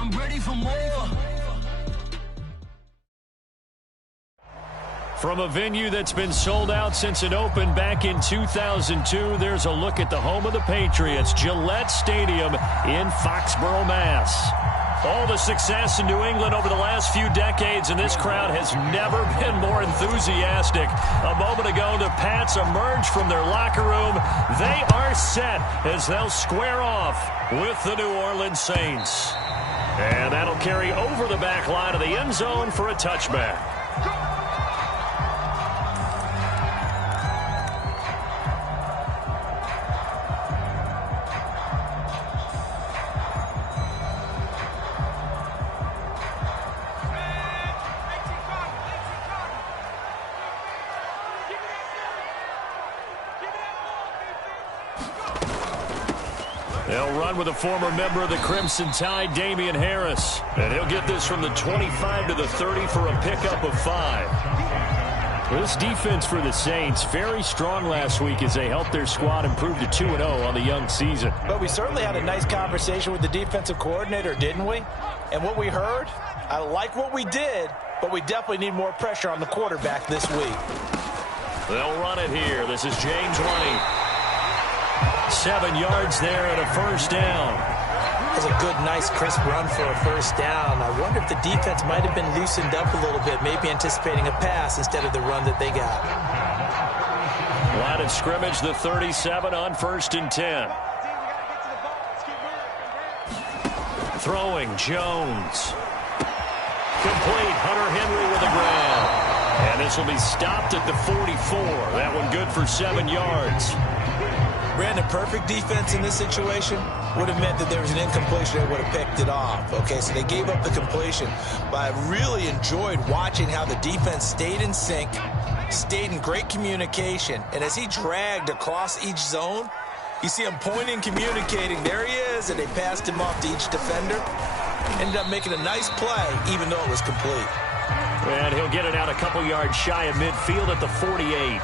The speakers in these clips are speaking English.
I'm ready for more. From a venue that's been sold out since it opened back in 2002, there's a look at the home of the Patriots, Gillette Stadium in Foxborough, Mass. All the success in New England over the last few decades, and this crowd has never been more enthusiastic. A moment ago, the Pats emerged from their locker room. They are set as they'll square off with the New Orleans Saints. And that'll carry over the back line of the end zone for a touchback. They'll run with a former member of the Crimson Tide, Damian Harris. And he'll get this from the 25 to the 30 for a pickup of 5. This defense for the Saints, very strong last week as they helped their squad improve to 2-0 on the young season. But we certainly had a nice conversation with the defensive coordinator, didn't we? And what we heard, I like what we did, but we definitely need more pressure on the quarterback this week. They'll run it here. This is James White. 7 yards there and a first down. That's a good, nice, crisp run for a first down. I wonder if the defense might have been loosened up a little bit, maybe anticipating a pass instead of the run that they got. Line of scrimmage, the 37 on 1st and 10. Throwing, Jones. Complete, Hunter Henry with a grab. And this will be stopped at the 44. That one good for 7 yards. Brandon, perfect defense in this situation would have meant that there was an incompletion that would have picked it off. Okay, so they gave up the completion. But I really enjoyed watching how the defense stayed in sync, stayed in great communication. And as he dragged across each zone, you see him pointing, communicating. There he is, and they passed him off to each defender. Ended up making a nice play, even though it was complete. And he'll get it out a couple yards shy of midfield at the 48.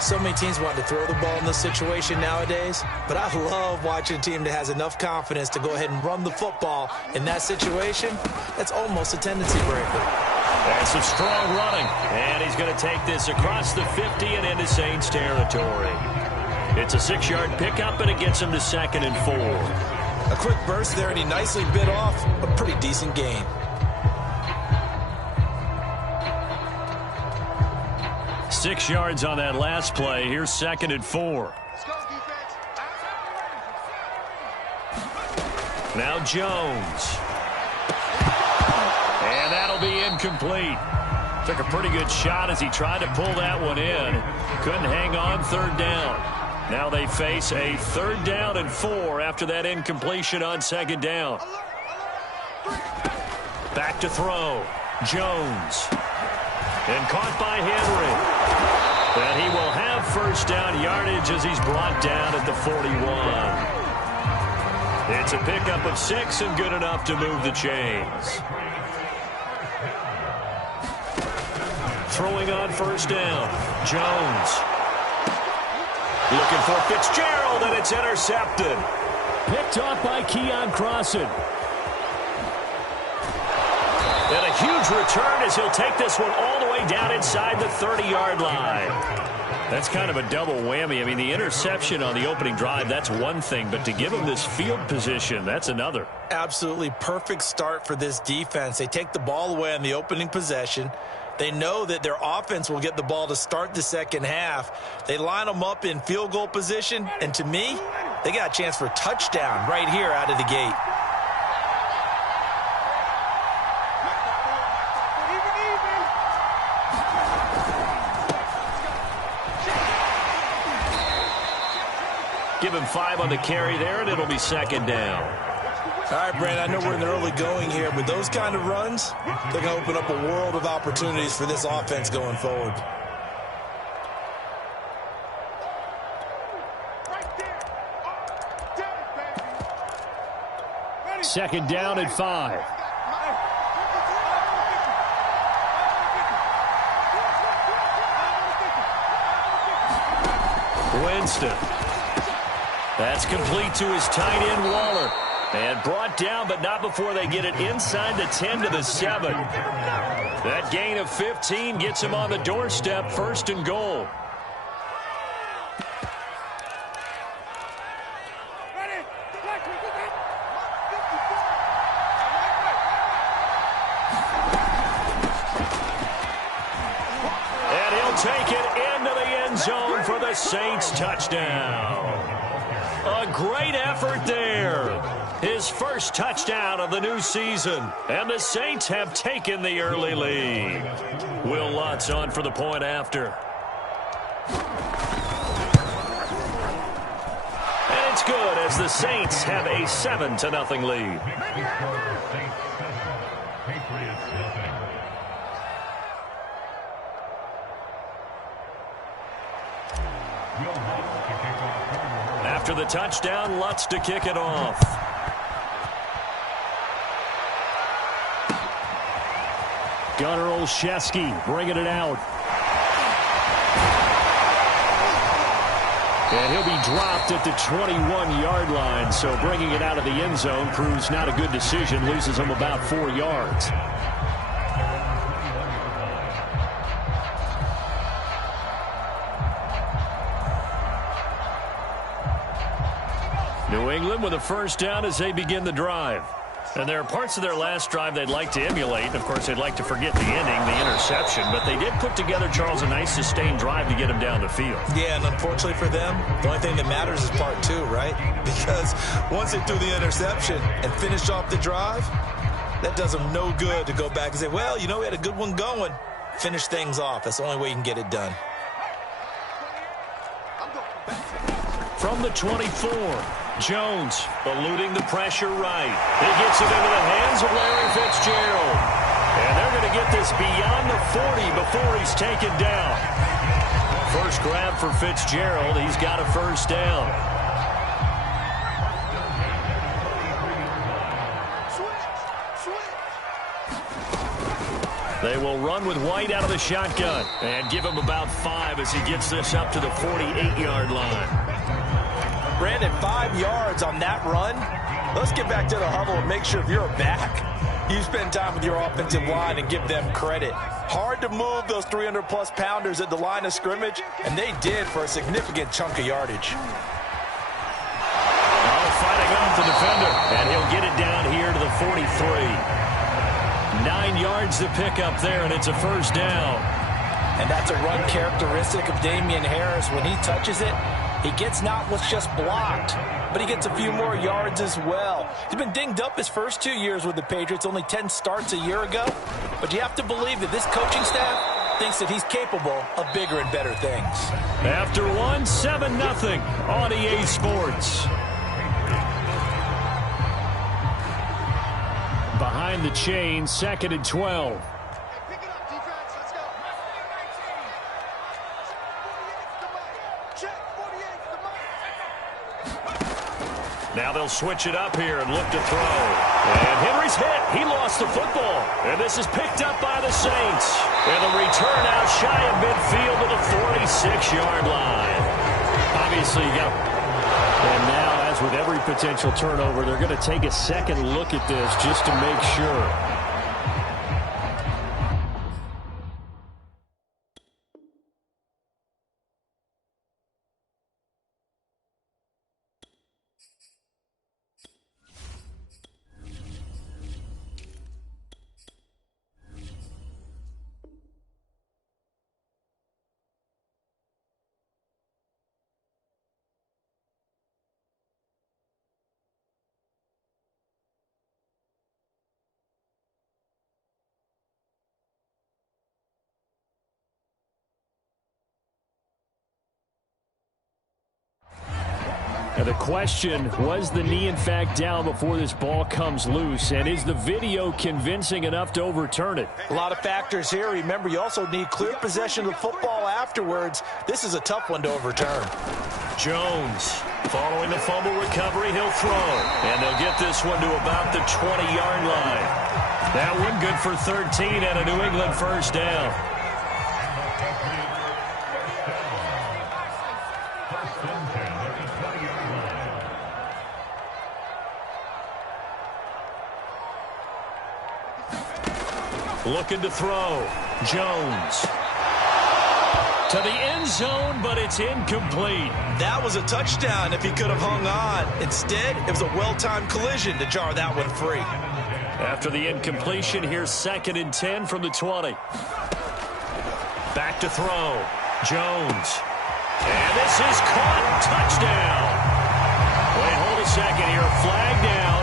So many teams want to throw the ball in this situation nowadays, but I love watching a team that has enough confidence to go ahead and run the football. In that situation, that's almost a tendency breaker. That's some strong running, and he's going to take this across the 50 and into Saints territory. It's a 6-yard pickup, and it gets him to 2nd and 4. A quick burst there, and he nicely bit off a pretty decent gain. Six yards on that last play. Here's 2nd and 4. Now Jones. And that'll be incomplete. Took a pretty good shot as he tried to pull that one in. Couldn't hang on, 3rd down. Now they face a 3rd down and 4 after that incompletion on 2nd down. Back to throw. Jones. And caught by Henry. And he will have first down yardage as he's brought down at the 41. It's a pickup of 6 and good enough to move the chains. Throwing on first down. Jones. Looking for Fitzgerald, and it's intercepted. Picked off by Keon Crossan. And a huge return as he'll take this one all the way down inside the 30-yard line. That's kind of a double whammy. I mean, the interception on the opening drive, that's one thing, but to give him this field position, that's another. Absolutely perfect start for this defense. They take the ball away on the opening possession. They know that their offense will get the ball to start the second half. They line them up in field goal position, and to me, they got a chance for a touchdown right here out of the gate. Give him 5 on the carry there, and it'll be 2nd down. All right, Brandon, I know we're in the early going here, but those kind of runs, they're going to open up a world of opportunities for this offense going forward. Second down and 5. Winston. That's complete to his tight end, Waller. And brought down, but not before they get it inside the 10 to the 7. That gain of 15 gets him on the doorstep, 1st and goal. And he'll take it into the end zone for the Saints touchdown. A great effort there. His first touchdown of the new season. And the Saints have taken the early lead. Will Lutz on for the point after. And it's good as the Saints have a 7-0 lead. After the touchdown, Lutz to kick it off. Gunnar Olszewski bringing it out. And he'll be dropped at the 21-yard line. So bringing it out of the end zone proves not a good decision. Loses him about 4 yards. New England with a first down as they begin the drive. And there are parts of their last drive they'd like to emulate. Of course, they'd like to forget the ending, the interception. But they did put together, Charles, a nice sustained drive to get him down the field. Yeah, and unfortunately for them, the only thing that matters is part 2, right? Because once they threw the interception and finished off the drive, that does them no good to go back and say, well, you know, we had a good one going. Finish things off. That's the only way you can get it done. From the 24, Jones eluding the pressure right. He gets it into the hands of Larry Fitzgerald. And they're going to get this beyond the 40 before he's taken down. First grab for Fitzgerald. He's got a first down. They will run with White out of the shotgun and give him about 5 as he gets this up to the 48-yard line. Brandon, 5 yards on that run. Let's get back to the huddle and make sure if you're back, you spend time with your offensive line and give them credit. Hard to move those 300-plus pounders at the line of scrimmage, and they did for a significant chunk of yardage. Now fighting off the defender, and he'll get it down here to the 43. 9 yards to pick up there, and it's a first down. And that's a run characteristic of Damian Harris. When he touches it, he gets not what's just blocked, but he gets a few more yards as well. He's been dinged up his first 2 years with the Patriots, only 10 starts a year ago. But you have to believe that this coaching staff thinks that he's capable of bigger and better things. After one, 7-0 on EA Sports. Behind the chain, 2nd and 12. Now they'll switch it up here and look to throw. And Henry's hit. He lost the football. And this is picked up by the Saints. And the return out shy of midfield to the 46-yard line. Obviously, you got... And now, as with every potential turnover, they're going to take a second look at this just to make sure. And the question, was the knee in fact down before this ball comes loose? And is the video convincing enough to overturn it? A lot of factors here. Remember, you also need clear possession of the football afterwards. This is a tough one to overturn. Jones, following the fumble recovery, he'll throw. And they'll get this one to about the 20-yard line. That one good for 13 and a New England first down. Looking to throw. Jones. To the end zone, but it's incomplete. That was a touchdown if he could have hung on. Instead, it was a well-timed collision to jar that one free. After the incompletion, here's 2nd and 10 from the 20. Back to throw. Jones. And this is caught. Touchdown. Wait, hold a second here. Flag down.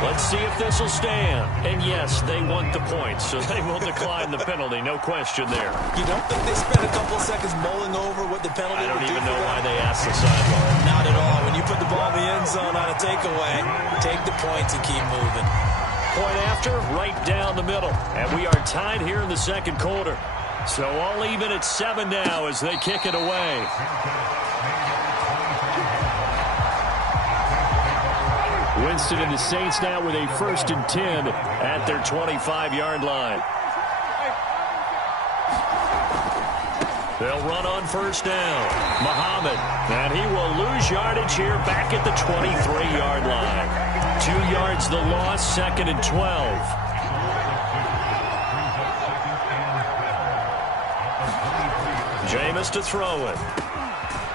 Let's see if this will stand. And yes, they want the points, so they will decline the penalty. No question there. You don't think they spent a couple of seconds mulling over what the penalty would do? I don't even know why they asked the sideline. Not at all. When you put the ball in the end zone on a takeaway, take the points and keep moving. Point after, right down the middle. And we are tied here in the second quarter. So all even at 7 now as they kick it away. Winston and the Saints now with a 1st and 10 at their 25-yard line. They'll run on 1st down. Muhammad, and he will lose yardage here back at the 23-yard line. 2 yards the loss, 2nd and 12. Jameis to throw it.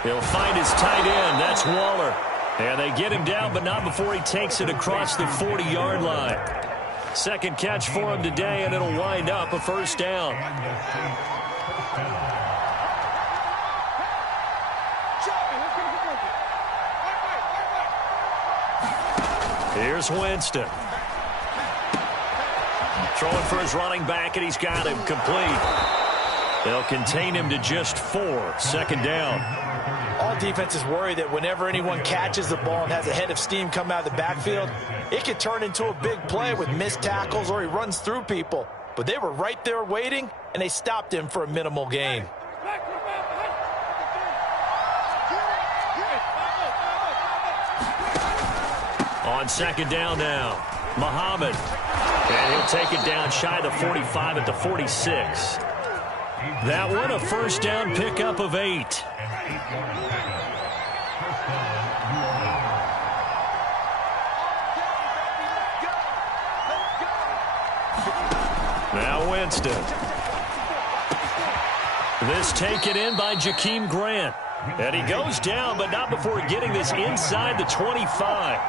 He'll find his tight end. That's Waller. And they get him down, but not before he takes it across the 40-yard line. 2nd catch for him today, and it'll wind up a 1st down. Here's Winston. Throwing for his running back, and he's got him complete. They'll contain him to just 4. 2nd down. All defenses worry that whenever anyone catches the ball and has a head of steam come out of the backfield, it could turn into a big play with missed tackles or he runs through people. But they were right there waiting, and they stopped him for a minimal gain. On 2nd down now, Muhammad. And he'll take it down shy of the 45 at the 46. That one a 1st down pickup of 8. Now Winston. This taken in by Jakeem Grant. And he goes down, but not before getting this inside the 25.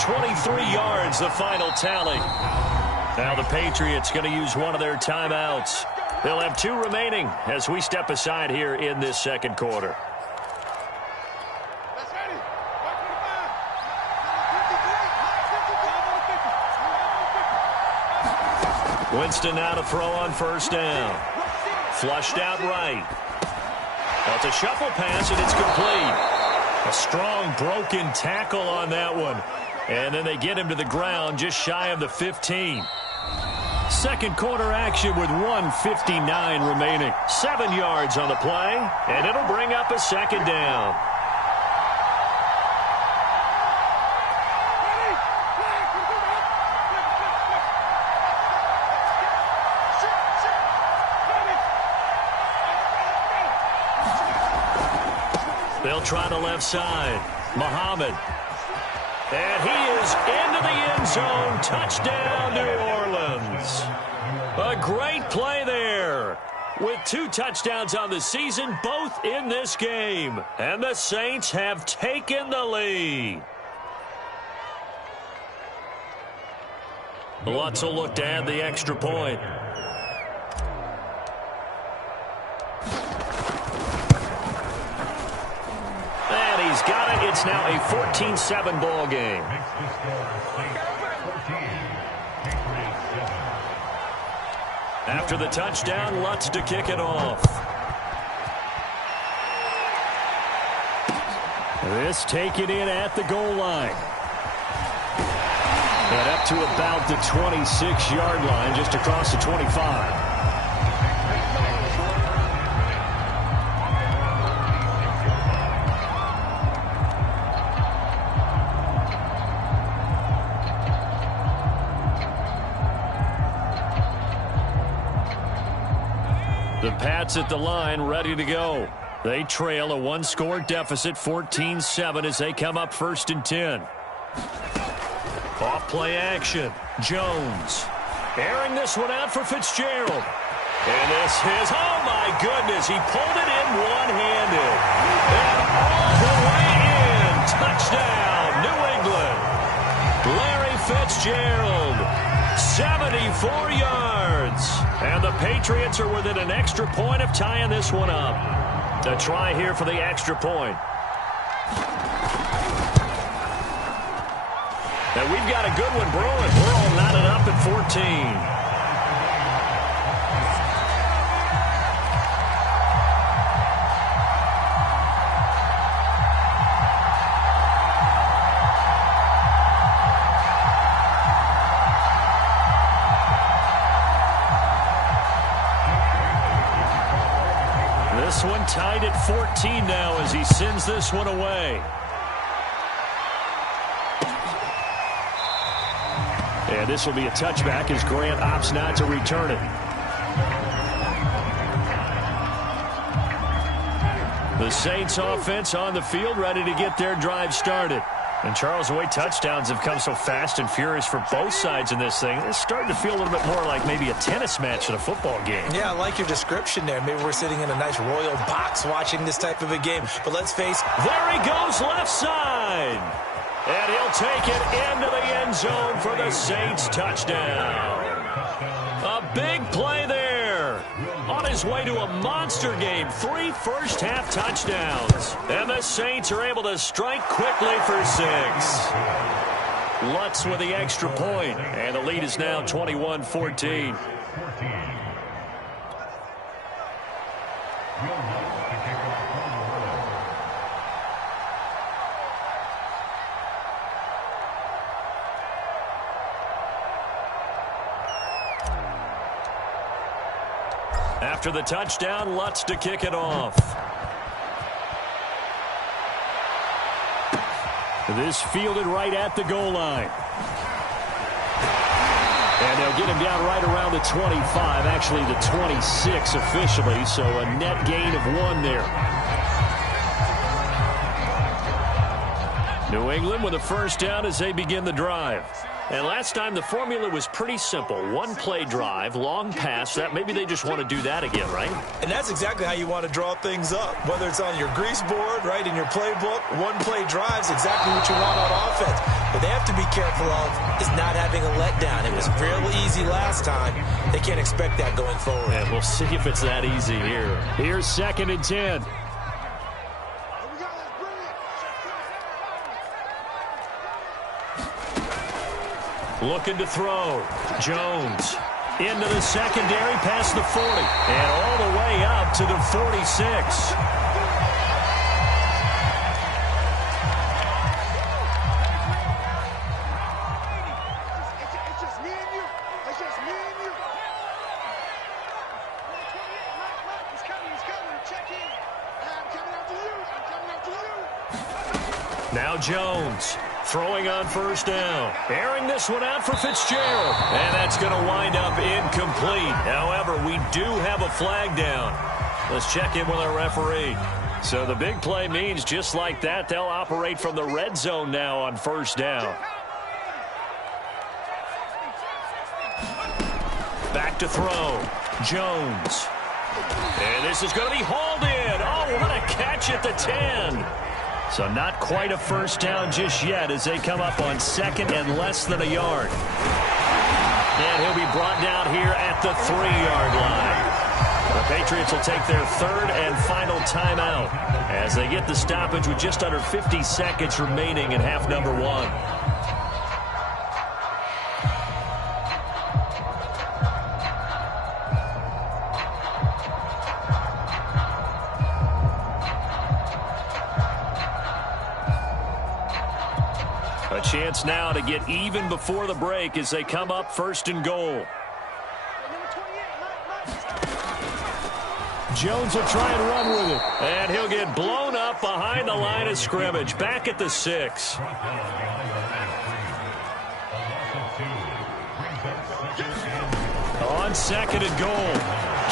23 yards, the final tally. Now the Patriots going to use one of their timeouts. They'll have 2 remaining as we step aside here in this second quarter. Winston now to throw on 1st down. Flushed out right. That's a shuffle pass, and it's complete. A strong broken tackle on that one. And then they get him to the ground just shy of the 15. Second quarter action with 1:59 remaining. 7 yards on the play, and it'll bring up a 2nd down. They'll try the left side. Muhammad. And he is into the end zone. Touchdown, New Orleans. A great play there. With 2 touchdowns on the season, both in this game. And the Saints have taken the lead. Lutz will look to add the extra point. And he's got it. It's now a 14-7 ball game. After the touchdown, Lutz to kick it off. This taken in at the goal line. And up to about the 26-yard line, just across the 25. The Pats at the line, ready to go. They trail a 1-score deficit, 14-7, as they come up 1st and 10. Off play action. Jones. Airing this one out for Fitzgerald. And this is, oh my goodness, he pulled it in one-handed. And all the way in. Touchdown, New England. Larry Fitzgerald, 74 yards. And the Patriots are within an extra point of tying this one up. A try here for the extra point. And we've got a good one brewing. We're all knotted up at 14. This one tied at 14 now as he sends this one away. And this will be a touchback as Grant opts not to return it. The Saints offense on the field ready to get their drive started. And Charles, the way touchdowns have come so fast and furious for both sides in this thing, it's starting to feel a little bit more like maybe a tennis match in a football game. Yeah, I like your description there. Maybe we're sitting in a nice royal box watching this type of a game. But let's face, there he goes left side. And he'll take it into the end zone for the Saints touchdown. A big play there. On his way to a monster game. 3 first-half touchdowns. And the Saints are able to strike quickly for 6. Lutz with the extra point. And the lead is now 21-14. After the touchdown, Lutz to kick it off. This fielded right at the goal line. And they'll get him down right around the 25, actually the 26 officially, so a net gain of 1 there. New England with a first down as they begin the drive. And last time the formula was pretty simple. 1-play drive, long pass. That maybe they just want to do that again, right? And that's exactly how you want to draw things up. Whether it's on your grease board, right, in your playbook, 1-play drive is exactly what you want on offense. What they have to be careful of is not having a letdown. It was real easy last time. They can't expect that going forward. And we'll see if it's that easy here. Here's 2nd and 10. Looking to throw. Jones into the secondary past the 40. And all the way up to the 46. Now Jones. Throwing on first down. Airing this one out for Fitzgerald. And that's going to wind up incomplete. However, we do have a flag down. Let's check in with our referee. So the big play means just like that, they'll operate from the red zone now on first down. Back to throw. Jones. And this is going to be hauled in. Oh, what a catch at the 10. So not quite a first down just yet as they come up on 2nd and less than a yard. And he'll be brought down here at the 3-yard line. The Patriots will take their 3rd and final timeout as they get the stoppage with just under 50 seconds remaining in half number 1. A chance now to get even before the break as they come up 1st and goal. Jones will try and run with it. And he'll get blown up behind the line of scrimmage. Back at the 6. On 2nd and goal.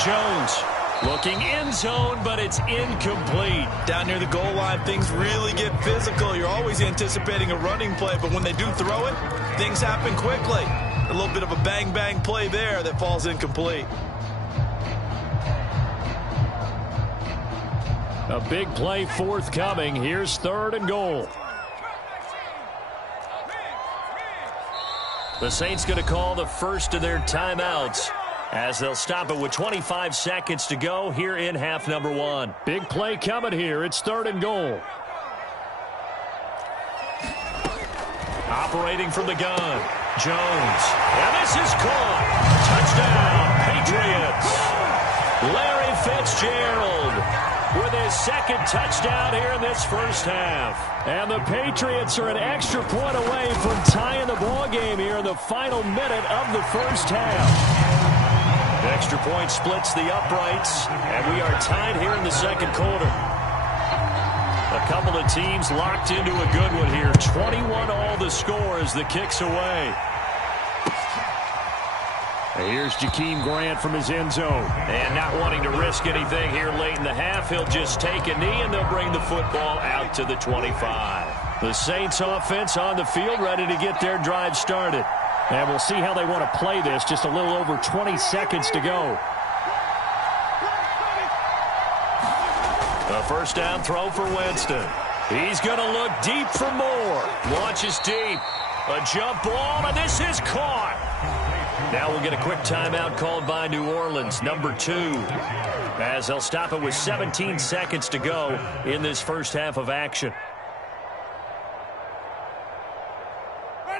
Jones looking end zone, but it's incomplete. Down near the goal line, things really get physical. You're always anticipating a running play, but when they do throw it, things happen quickly. A little bit of a bang-bang play there that falls incomplete. A big play forthcoming. Here's 3rd and goal. The Saints going to call the first of their timeouts as they'll stop it with 25 seconds to go here in half number 1. Big play coming here. It's 3rd and goal. Operating from the gun, Jones. And this is caught. Touchdown, Patriots. Larry Fitzgerald with his 2nd touchdown here in this first half. And the Patriots are an extra point away from tying the ball game here in the final minute of the first half. Extra point splits the uprights, and we are tied here in the 2nd quarter. A couple of teams locked into a good one here. 21-all the score as the kick's away. Here's Jakeem Grant from his end zone. And not wanting to risk anything here late in the half, he'll just take a knee and they'll bring the football out to the 25. The Saints offense on the field ready to get their drive started. And we'll see how they want to play this. Just a little over 20 seconds to go. A first down throw for Winston. He's going to look deep for more. Launches deep. A jump ball, and this is caught. Now we'll get a quick timeout called by New Orleans, number 2. As they'll stop it with 17 seconds to go in this first half of action.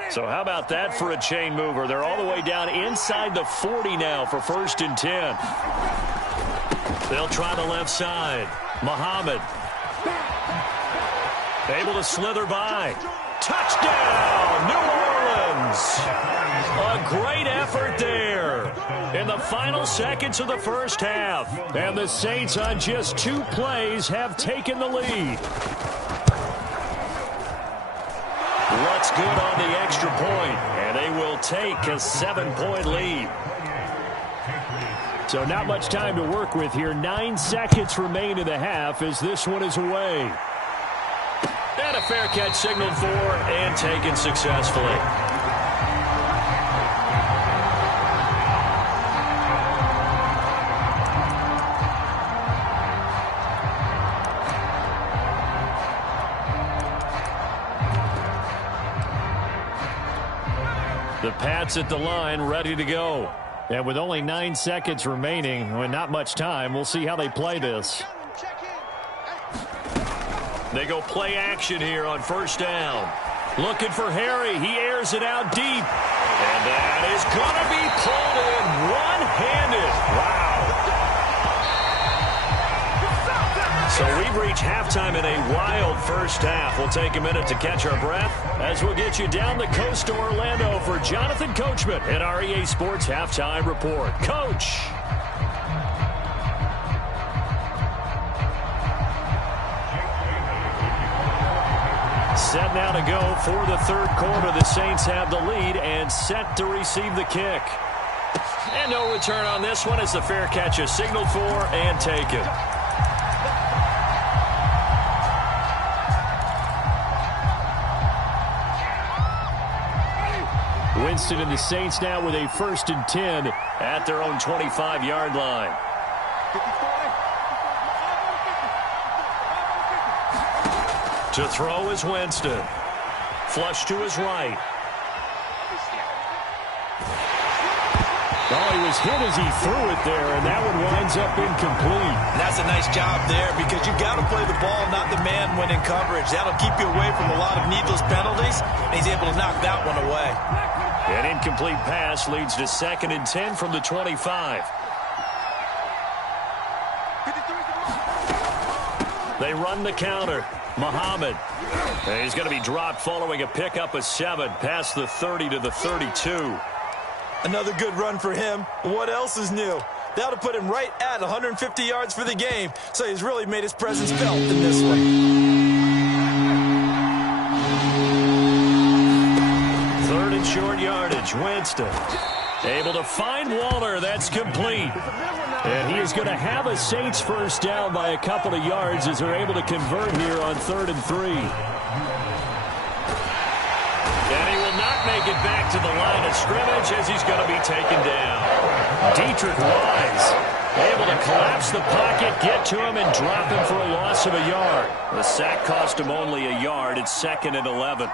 So how about that for a chain mover? They're all the way down inside the 40 now for 1st and 10. They'll try the left side. Muhammad. Able to slither by. Touchdown, New Orleans. A great effort there in the final seconds of the first half. And the Saints on just 2 plays have taken the lead. What's good on the extra point, and they will take a 7-point lead. So not much time to work with here. 9 seconds remain in the half as this one is away. And a fair catch signaled for and taken successfully. The Pats at the line, ready to go. And with only 9 seconds remaining, and not much time, we'll see how they play this. They go play action here on first down. Looking for Harry. He airs it out deep. And that is going to be pulled in one-handed. Wow. So we've reached halftime in a wild first half. We'll take a minute to catch our breath as we'll get you down the coast to Orlando for Jonathan Coachman at our EA Sports Halftime Report. Coach. Set now to go for the 3rd quarter. The Saints have the lead and set to receive the kick. And no return on this one as the fair catch is signaled for and taken. Winston and the Saints now with a 1st and 10 at their own 25-yard line. To throw is Winston. Flush to his right. Oh, he was hit as he threw it there, and that one winds up incomplete. That's a nice job there because you've got to play the ball, not the man when in coverage. That'll keep you away from a lot of needless penalties, and he's able to knock that one away. An incomplete pass leads to 2nd and 10 from the 25. They run the counter. Muhammad. And he's going to be dropped following a pickup of 7 past the 30 to the 32. Another good run for him. What else is new? That'll put him right at 150 yards for the game. So he's really made his presence felt in this one. 3rd and short yardage. Winston able to find Waller. That's complete. And he is going to have a Saints first down by a couple of yards as they're able to convert here on 3rd and 3. And he will not make make it back to the line of scrimmage as he's going to be taken down. Dietrich Wise able to collapse the pocket, get to him, and drop him for a loss of a yard. The sack cost him only a yard. It's 2nd and 11.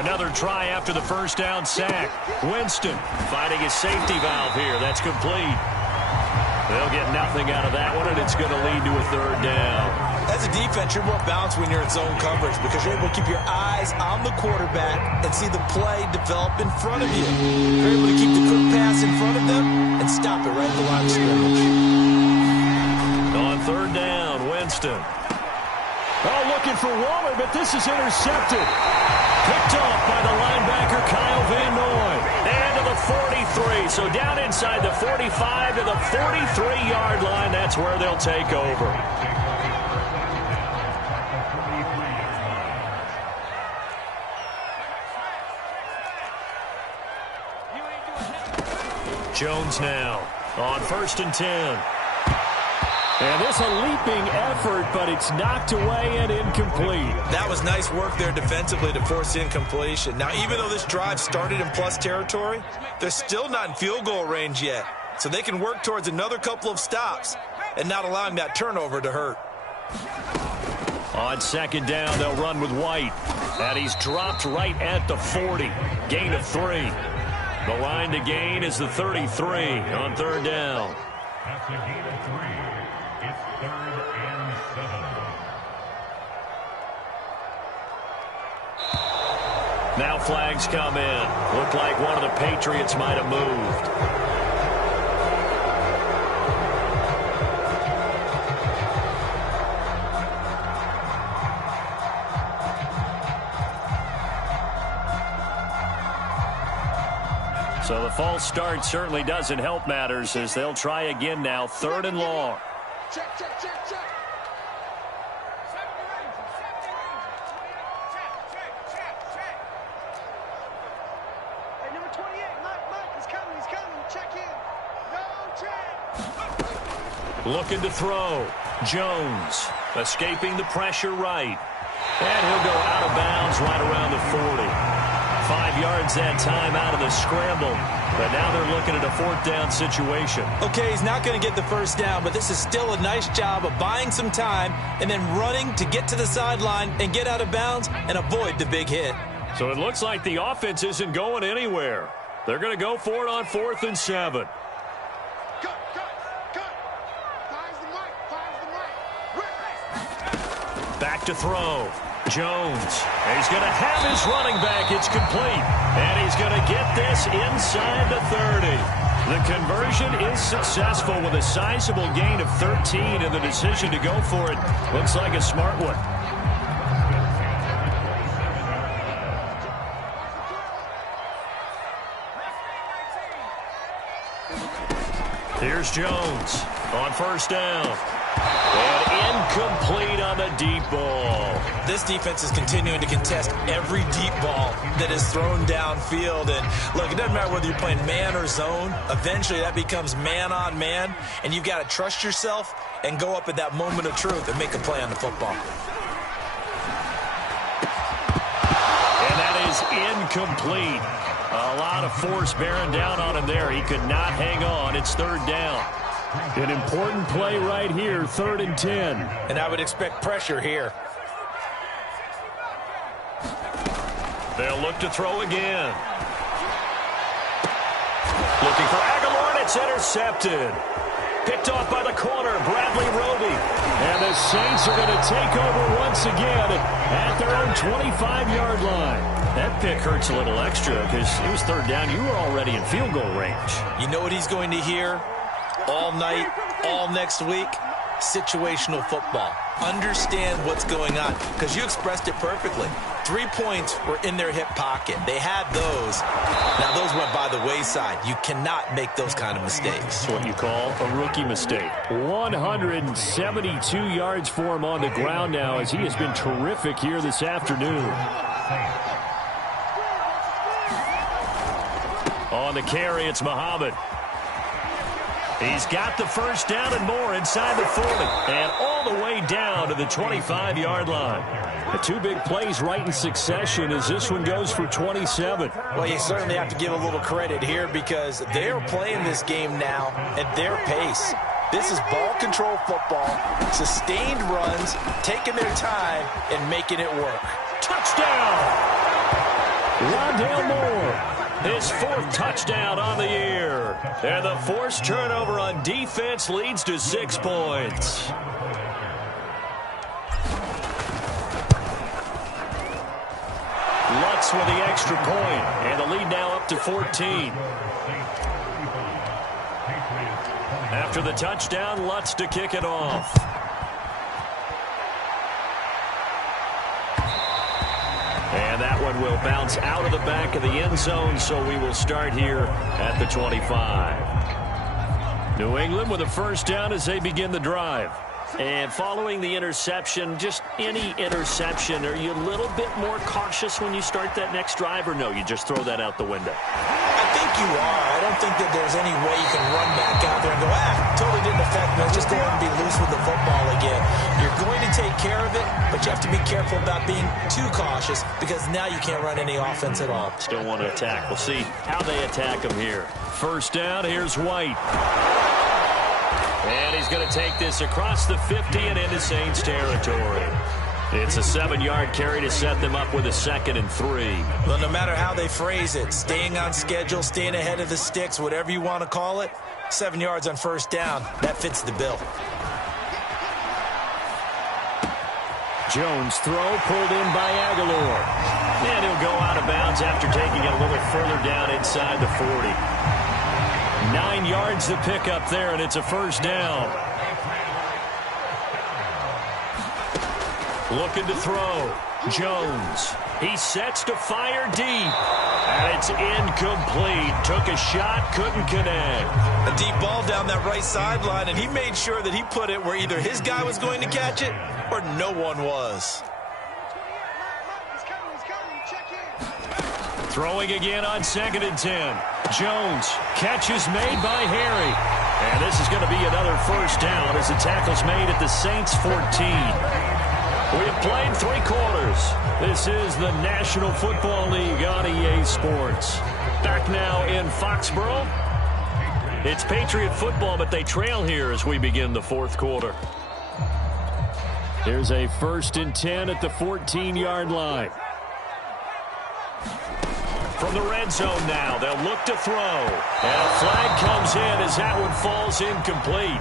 Another try after the first down sack. Winston finding his safety valve here. That's complete. They'll get nothing out of that one, and it's going to lead to a 3rd down. As a defense, you're more balanced when you're in zone coverage because you're able to keep your eyes on the quarterback and see the play develop in front of you. You're able to keep the quick pass in front of them and stop it right at the line of scrimmage. On 3rd down, Winston. Oh, looking for Waller, but this is intercepted. Picked off by the linebacker, Kyle Van Noy. And to the 43. So down inside the 45 to the 43-yard line. That's where they'll take over. Jones now on 1st and 10. And this a leaping effort, but it's knocked away and incomplete. That was nice work there defensively to force the incompletion. Now, even though this drive started in plus territory, they're still not in field goal range yet. So they can work towards another couple of stops and not allowing that turnover to hurt. On 2nd down, they'll run with White. And he's dropped right at the 40. Gain of 3. The line to gain is the 33 on 3rd down. After a gain of 3, it's 3rd and 7. Now flags come in. Looked like one of the Patriots might have moved. So the false start certainly doesn't help matters as they'll try again now. 3rd and long. Check. Hey, number 28, Mike, he's coming. Check in. No check. Looking to throw. Jones escaping the pressure right. And he'll go out of bounds right around the 40. 5 yards that time out of the scramble. But now they're looking at a 4th down situation. Okay, he's not going to get the first down, but this is still a nice job of buying some time and then running to get to the sideline and get out of bounds and avoid the big hit. So it looks like the offense isn't going anywhere. They're going to go for it on 4th and 7. Cut. Fires the mic. Back to throw. Jones. He's going to have his running back. It's complete. And he's going to get this inside the 30. The conversion is successful with a sizable gain of 13, and the decision to go for it looks like a smart one. Here's Jones on 1st down. And incomplete on the deep ball. This defense is continuing to contest every deep ball that is thrown downfield. And look, it doesn't matter whether you're playing man or zone. Eventually that becomes man on man. And you've got to trust yourself and go up at that moment of truth and make a play on the football. And that is incomplete. A lot of force bearing down on him there. He could not hang on. It's 3rd down. An important play right here, 3rd and 10. And I would expect pressure here. They'll look to throw again. Looking for Aguilar, and it's intercepted. Picked off by the corner, Bradley Roby. And the Saints are going to take over once again at their own 25-yard line. That pick hurts a little extra because it was 3rd down. You were already in field goal range. You know what he's going to hear all night, all next week? Situational football. Understand what's going on, because you expressed it perfectly. 3 points were in their hip pocket. They had those. Now those went by the wayside. You cannot make those kind of mistakes. That's what you call a rookie mistake. 172 yards for him on the ground now, as he has been terrific here this afternoon. On the carry, it's Muhammad. He's got the first down and more inside the 40. And all the way down to the 25-yard line. The two big plays right in succession as this one goes for 27. Well, you certainly have to give a little credit here because they are playing this game now at their pace. This is ball control football, sustained runs, taking their time, and making it work. Touchdown! Rondale Moore, his fourth touchdown on the year. And the forced turnover on defense leads to 6 points. Lutz with the extra point, and the lead now up to 14. After the touchdown, Lutz to kick it off. And that one will bounce out of the back of the end zone, so we will start here at the 25. New England with a first down as they begin the drive. And following the interception, just any interception, are you a little bit more cautious when you start that next drive, or no, you just throw that out the window? I think you are. I don't think that there's any way you can run back out there and go, totally didn't affect me. Let's just go ahead and be loose with the football again. You're going to take care of it, but you have to be careful about being too cautious because now you can't run any offense at all. Still want to attack. We'll see how they attack them here. First down, here's White. And he's going to take this across the 50 and into Saints territory. It's a 7-yard carry to set them up with a 2nd and 3. Well, no matter how they phrase it, staying on schedule, staying ahead of the sticks, whatever you want to call it, 7 yards on first down, that fits the bill. Jones throw pulled in by Aguilar. And he'll go out of bounds after taking it a little further down inside the 40. 9 yards to pick up there, and it's a first down. Looking to throw. Jones. He sets to fire deep. And it's incomplete. Took a shot, couldn't connect. A deep ball down that right sideline, and he made sure that he put it where either his guy was going to catch it or no one was. Throwing again on 2nd and 10. Jones. Catch is made by Harry. And this is going to be another first down as the tackle's made at the Saints 14. We have played 3 quarters. This is the National Football League on EA Sports. Back now in Foxborough. It's Patriot football, but they trail here as we begin the 4th quarter. Here's a 1st and 10 at the 14-yard line. From the red zone now, they'll look to throw. And a flag comes in as that one falls incomplete.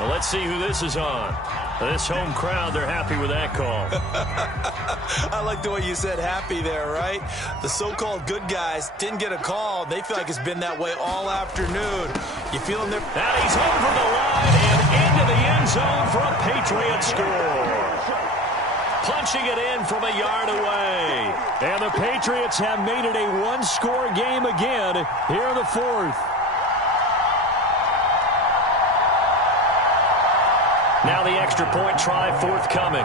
Well, let's see who this is on. This home crowd, they're happy with that call. I like the way you said happy there, right? The so-called good guys didn't get a call. They feel like it's been that way all afternoon. You feeling their... And he's over the line and into the end zone for a Patriot score. Punching it in from a yard away. And the Patriots have made it a one-score game again here in the 4th. Now the extra point try forthcoming.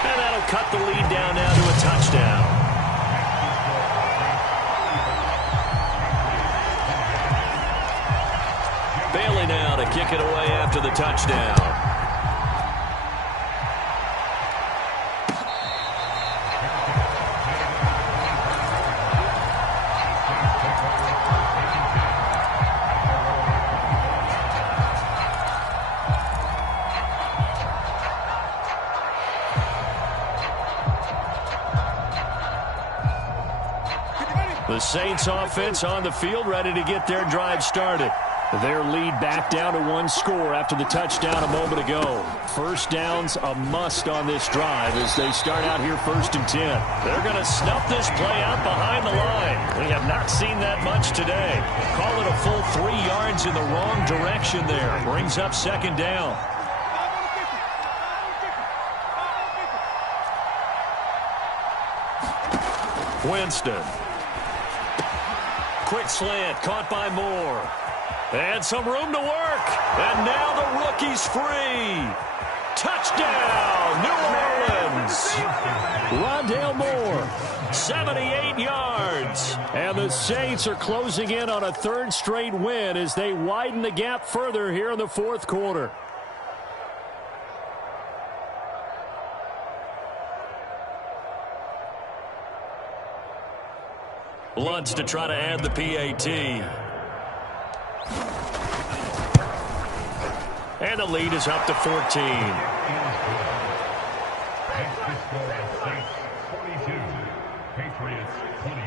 And that'll cut the lead down now to a touchdown. Bailey now to kick it away after the touchdown. The Saints offense on the field, ready to get their drive started. Their lead back down to 1 score after the touchdown a moment ago. First down's a must on this drive as they start out here 1st and 10. They're going to snuff this play out behind the line. We have not seen that much today. Call it a full 3 yards in the wrong direction there. Brings up 2nd down. Winston. Quick slant, caught by Moore. And some room to work. And now the rookie's free. Touchdown, New Orleans. Rondale Moore, 78 yards. And the Saints are closing in on a third straight win as they widen the gap further here in the fourth quarter. Lutz to try to add the PAT. And the lead is up to 14. Next to score at Saints 42, Patriots 28.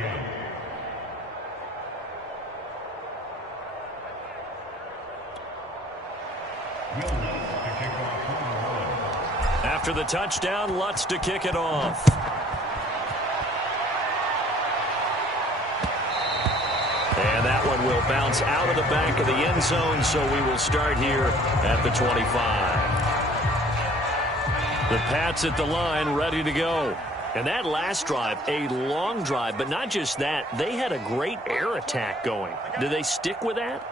After the touchdown, Lutz to kick it off. And that one will bounce out of the back of the end zone, so we will start here at the 25. The Pats at the line, ready to go. And that last drive, a long drive, but not just that. They had a great air attack going. Do they stick with that?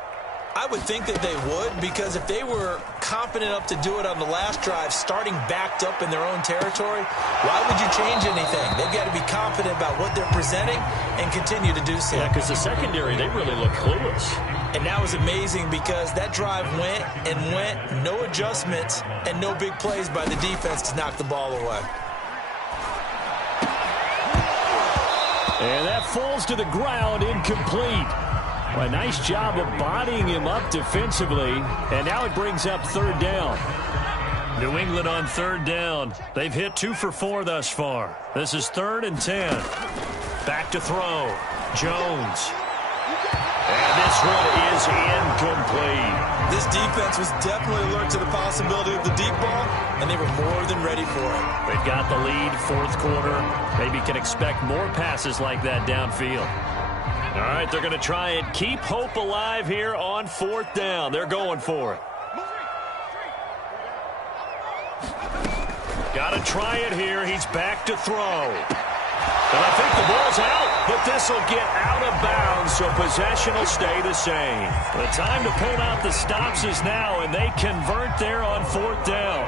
I would think that they would, because if they were confident enough to do it on the last drive, starting backed up in their own territory, why would you change anything? They've got to be confident about what they're presenting and continue to do so. Yeah, because the secondary, they really look clueless. And that was amazing because that drive went and went, no adjustments, and no big plays by the defense to knock the ball away. And that falls to the ground, incomplete. Well, a nice job of bodying him up defensively, and now it brings up third down. New England on third down. They've hit 2 for 4 thus far. This is 3rd and 10. Back to throw. Jones. And this one is incomplete. This defense was definitely alert to the possibility of the deep ball, and they were more than ready for it. They've got the lead, fourth quarter. Maybe can expect more passes like that downfield. All right, they're going to try and keep hope alive here on 4th down. They're going for it. Got to try it here. He's back to throw. And I think the ball's out, but this will get out of bounds, so possession will stay the same. The time to pull out the stops is now, and they convert there on 4th down.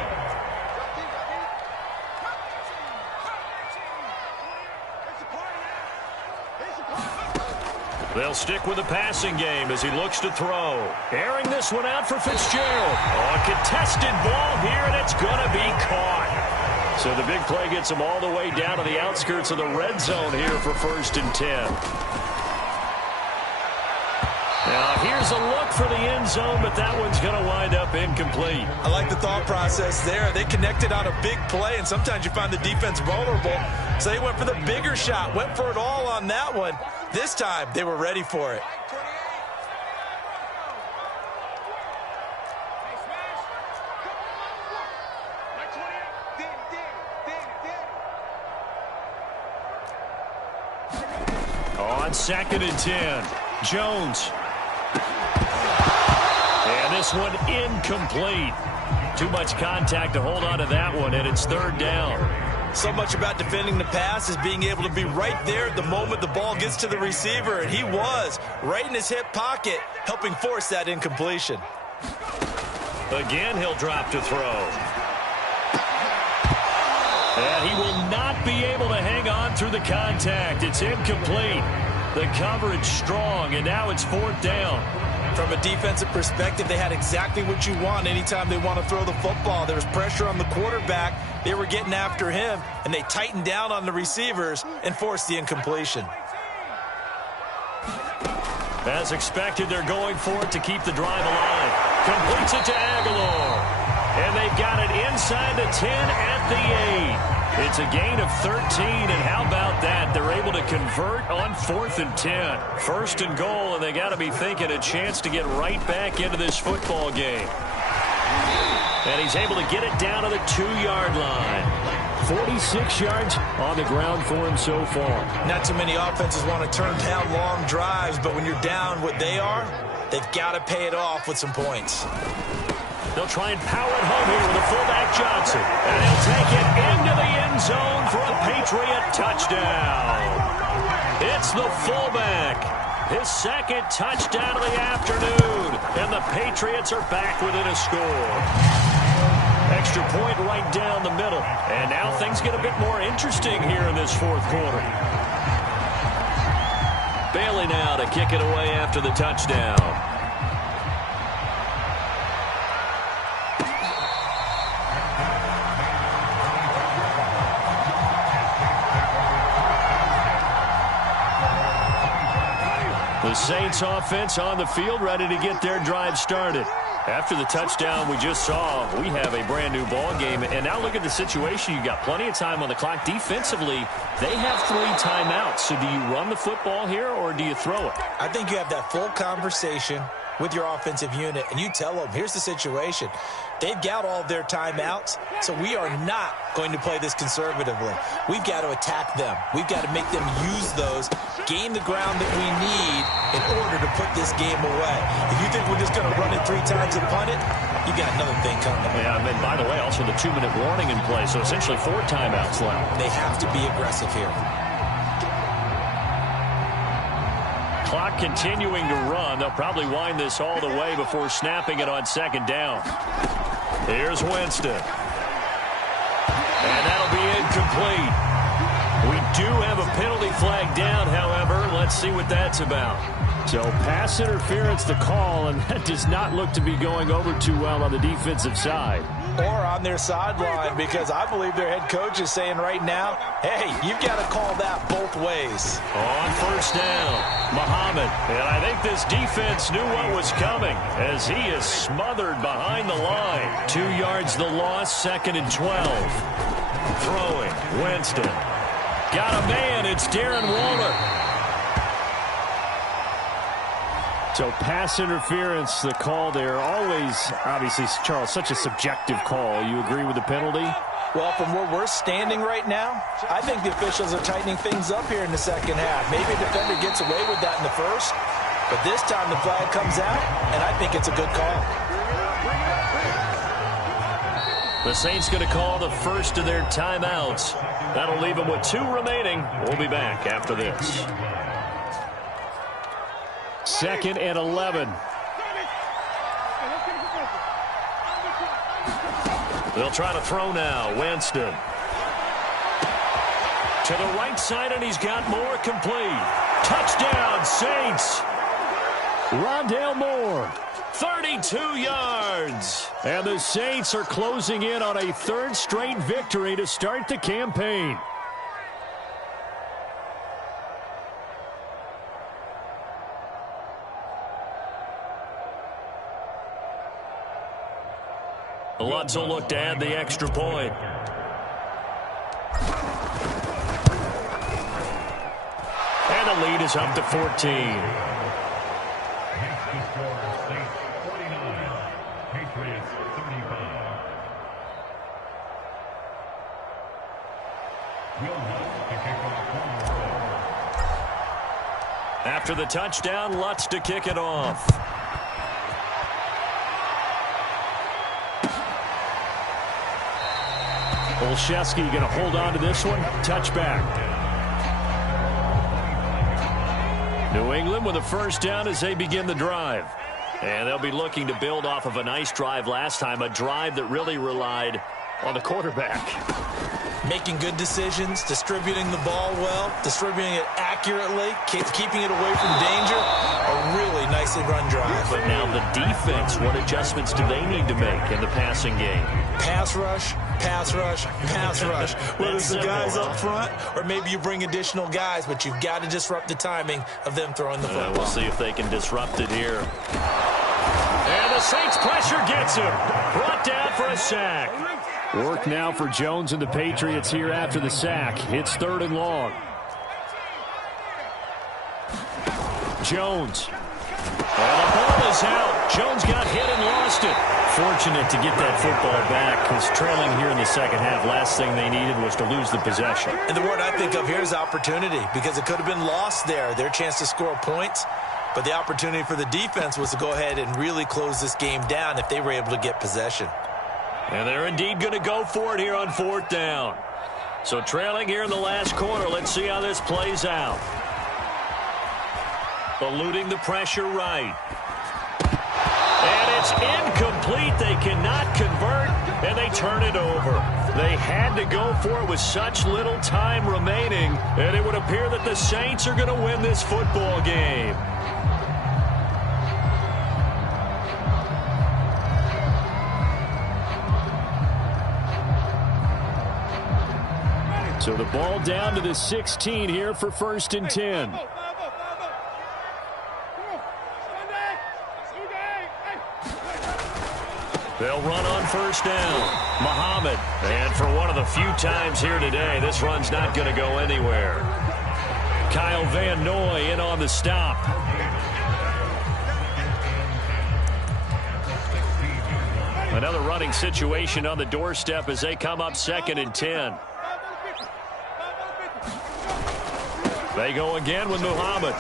They'll stick with the passing game as he looks to throw. Airing this one out for Fitzgerald. Oh, a contested ball here, and it's going to be caught. So the big play gets him all the way down to the outskirts of the red zone here for 1st and 10. Now, here's a look for the end zone, but that one's going to wind up incomplete. I like the thought process there. They connected on a big play, and sometimes you find the defense vulnerable. So they went for the bigger shot, went for it all on that one. This time, they were ready for it. On 2nd and 10, Jones. And this one incomplete. Too much contact to hold on to that one, and it's 3rd down. So much about defending the pass is being able to be right there at the moment the ball gets to the receiver, and he was right in his hip pocket, helping force that incompletion. Again, he'll drop to throw. And he will not be able to hang on through the contact. It's incomplete. The coverage strong, and now it's 4th down. From a defensive perspective, they had exactly what you want anytime they want to throw the football. There was pressure on the quarterback. They were getting after him, and they tightened down on the receivers and forced the incompletion. As expected, they're going for it to keep the drive alive. Completes it to Aguilar. And they've got it inside the 10 at the 8. It's a gain of 13, and how about that? They're able to convert on 4th and 10. 1st and goal, and they got to be thinking a chance to get right back into this football game. And he's able to get it down to the 2-yard line. 46 yards on the ground for him so far. Not too many offenses want to turn down long drives, but when you're down what they are, they've got to pay it off with some points. They'll try and power it home here with a fullback Johnson. And he'll take it into the end zone for a Patriot touchdown. It's the fullback. His 2nd touchdown of the afternoon. And the Patriots are back within a score. extra point right down the middle. And now things get a bit more interesting here in this fourth quarter. Bailey now to kick it away after the touchdown. The Saints offense on the field, ready to get their drive started. After the touchdown we just saw, we have a brand new ball game. And now look at the situation. You got plenty of time on the clock. Defensively, they have 3 timeouts. So do you run the football here or do you throw it? I think you have that full conversation with your offensive unit, and you tell them, here's the situation. They've got all of their timeouts, so we are not going to play this conservatively. We've got to attack them. We've got to make them use those, gain the ground that we need in order to put this game away. If you think we're just going to run it 3 times and punt it, you got another thing coming. Yeah, and by the way, also the 2-minute warning in play, so essentially 4 timeouts left. They have to be aggressive here. Clock continuing to run. They'll probably wind this all the way before snapping it on second down. Here's Winston. And that'll be incomplete. We do have a penalty flag down, however. Let's see what that's about. So pass interference the call, and that does not look to be going over too well on the defensive side. Or on their sideline, because I believe their head coach is saying right now, hey, you've got to call that both ways. On first down, Muhammad. And I think this defense knew what was coming as he is smothered behind the line. 2 yards the loss, 2nd and 12. Throwing, Winston. Got a man, it's Darren Waller. So pass interference, the call there. Always, obviously, Charles, such a subjective call. You agree with the penalty? Well, from where we're standing right now, I think the officials are tightening things up here in the second half. Maybe a defender gets away with that in the first, but this time the flag comes out, and I think it's a good call. The Saints going to call the first of their timeouts. That'll leave them with 2 remaining. We'll be back after this. 2nd and 11. They'll try to throw now. Winston. To the right side, and he's got more complete. Touchdown, Saints. Rondale Moore. 32 yards. And the Saints are closing in on a 3rd straight victory to start the campaign. Lutz will look to add the extra point. And the lead is up to 14. Makes the score Saints 49, Patriots 35. Will Lutz to kick off one. After the touchdown, Lutz to kick it off. Olszewski going to hold on to this one. Touchback. New England with a first down as they begin the drive. And they'll be looking to build off of a nice drive last time, a drive that really relied on the quarterback. Making good decisions, distributing the ball well, distributing it accurately, keeping it away from danger. A really nicely run drive. But now the defense, what adjustments do they need to make in the passing game? Pass rush, pass rush, pass rush. Whether it's the guys up front or maybe you bring additional guys, but you've got to disrupt the timing of them throwing the football. We'll see if they can disrupt it here. And the Saints pressure gets him. Brought down for a sack. Work now for Jones and the Patriots here after the sack. It's 3rd and long. Jones. And the ball is out. Jones got hit and lost it. Fortunate to get that football back, because trailing here in the second half, last thing they needed was to lose the possession. And the word I think of here is opportunity, because it could have been lost there. Their chance to score points. But the opportunity for the defense was to go ahead and really close this game down if they were able to get possession. And they're indeed going to go for it here on 4th down. So trailing here in the last quarter. Let's see how this plays out. Eluding the pressure right. And it's incomplete. They cannot convert, and they turn it over. They had to go for it with such little time remaining, and it would appear that the Saints are going to win this football game. So the ball down to the 16 here for 1st and 10. They'll run on 1st down. Muhammad. And for one of the few times here today, this run's not going to go anywhere. Kyle Van Noy in on the stop. Another running situation on the doorstep as they come up 2nd and 10. They go again with Muhammad.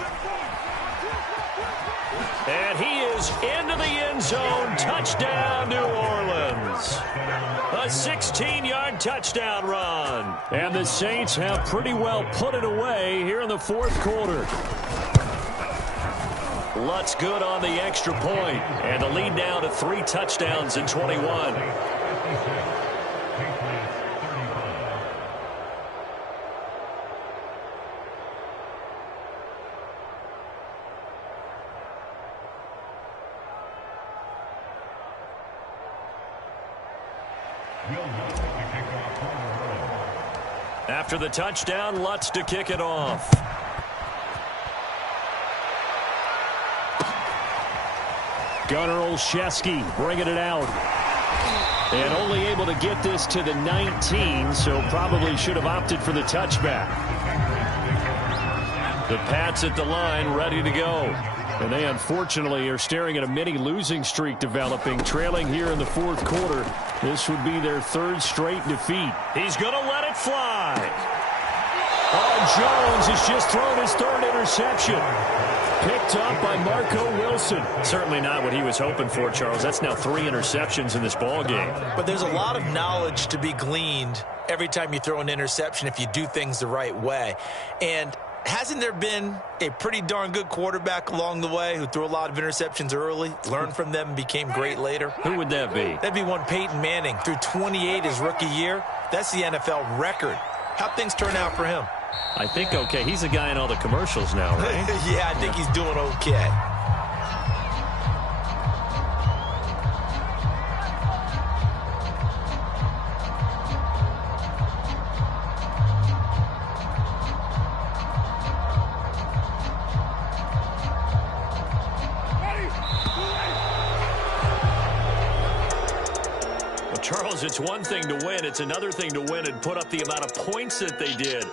And he is into the end zone. Touchdown, New Orleans. A 16-yard touchdown run. And the Saints have pretty well put it away here in the 4th quarter. Lutz good on the extra point. And the lead now to 3 touchdowns in 21. After the touchdown, Lutz to kick it off. Gunnar Olszewski bringing it out. And only able to get this to the 19, so probably should have opted for the touchback. The Pats at the line, ready to go. And they unfortunately are staring at a mini losing streak developing, trailing here in the 4th quarter. This would be their 3rd straight defeat. He's going to let it fly. Oh, Jones has just thrown his 3rd interception. Picked up by Marco Wilson. Certainly not what he was hoping for, Charles. That's now 3 interceptions in this ball game. But there's a lot of knowledge to be gleaned every time you throw an interception if you do things the right way. And hasn't there been a pretty darn good quarterback along the way who threw a lot of interceptions early, learned from them, and became great later? Who would that be? That'd be one Peyton Manning. Threw 28 his rookie year. That's the NFL record. How'd things turn out for him? I think okay. He's a guy in all the commercials now, right? Yeah, I think he's doing okay. Charles, it's one thing to win. It's another thing to win and put up the amount of points that they did.